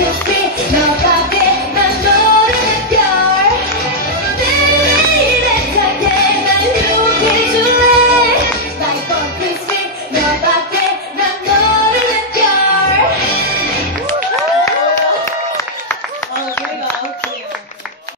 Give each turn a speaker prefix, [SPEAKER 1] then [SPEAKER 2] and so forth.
[SPEAKER 1] Krishna, Radhe